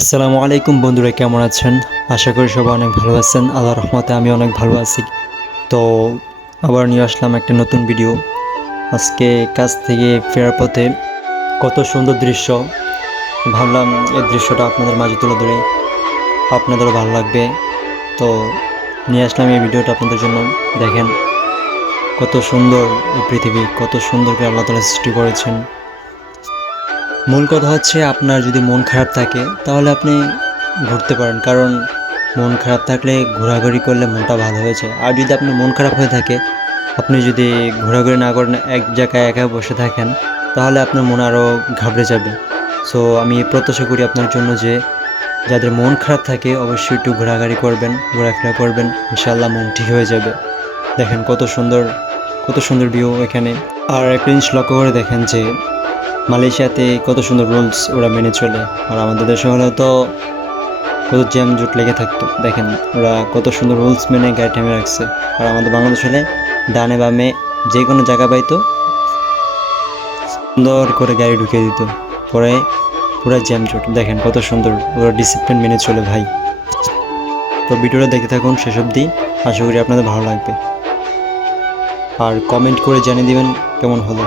আসসালামু আলাইকুম বন্ধুরা, কেমন আছেন? আশা করি সবাই অনেক ভালো আছেন। আল্লাহ রহমতে আমি অনেক ভালো আছি। তো আবার নিয়ে আসলাম একটা নতুন ভিডিও আজকে কাজ থেকে ফেরার পথে কত সুন্দর দৃশ্য। ভাবলাম এই দৃশ্যটা আপনাদের মাঝে তুলে ধরে। আপনাদেরও ভালো লাগবে। তো নিয়ে আসলাম এই ভিডিওটা আপনাদের জন্য। দেখেন কত সুন্দর এই পৃথিবী, কত সুন্দর করে আল্লাহ তালা সৃষ্টি করেছেন। মূল কথা হচ্ছে আপনার যদি মন খারাপ থাকে, তাহলে আপনি ঘুরতে পারেন। কারণ মন খারাপ থাকলে ঘোরাঘুরি করলে মনটা ভালো হয়ে যায়। আর যদি আপনার মন খারাপ হয়ে থাকে, আপনি যদি ঘোরাঘুরি না করেন, এক জায়গায় একা বসে থাকেন, তাহলে আপনার মন আরও ঘাবড়ে যাবে। সো আমি প্রত্যাশা করি আপনার জন্য যে, যাদের মন খারাপ থাকে, অবশ্যই একটু ঘোরাঘুরি করবেন, ঘোরাফেরা করবেন ইনশাল্লাহ মন ঠিক হয়ে যাবে। দেখেন কত সুন্দর কত সুন্দর ভিউ এখানে। আর একটা জিনিস লক্ষ্য করে দেখেন যে মালয়েশিয়াতে কত সুন্দর রুলস ওরা মেনে চলে। আর আমাদের দেশে হলেও তো কত জ্যাম জুট লেগে থাকতো। দেখেন, ওরা কত সুন্দর রুলস মেনে গাড়ি থেমে রাখছে। আর আমাদের বাংলাদেশ হলে ডানে বামে যে কোনো জায়গা পাইতো, সুন্দর করে গাড়ি ঢুকিয়ে দিত। পরে পুরো জ্যাম জুট। দেখেন কত সুন্দর ওরা ডিসিপ্লিন মেনে চলে ভাই। তো ভিডিওটা দেখে থাকুন শেষ অবধি। আশা করি আপনাদের ভালো লাগবে। আর কমেন্ট করে জানিয়ে দিবেন কেমন হলো।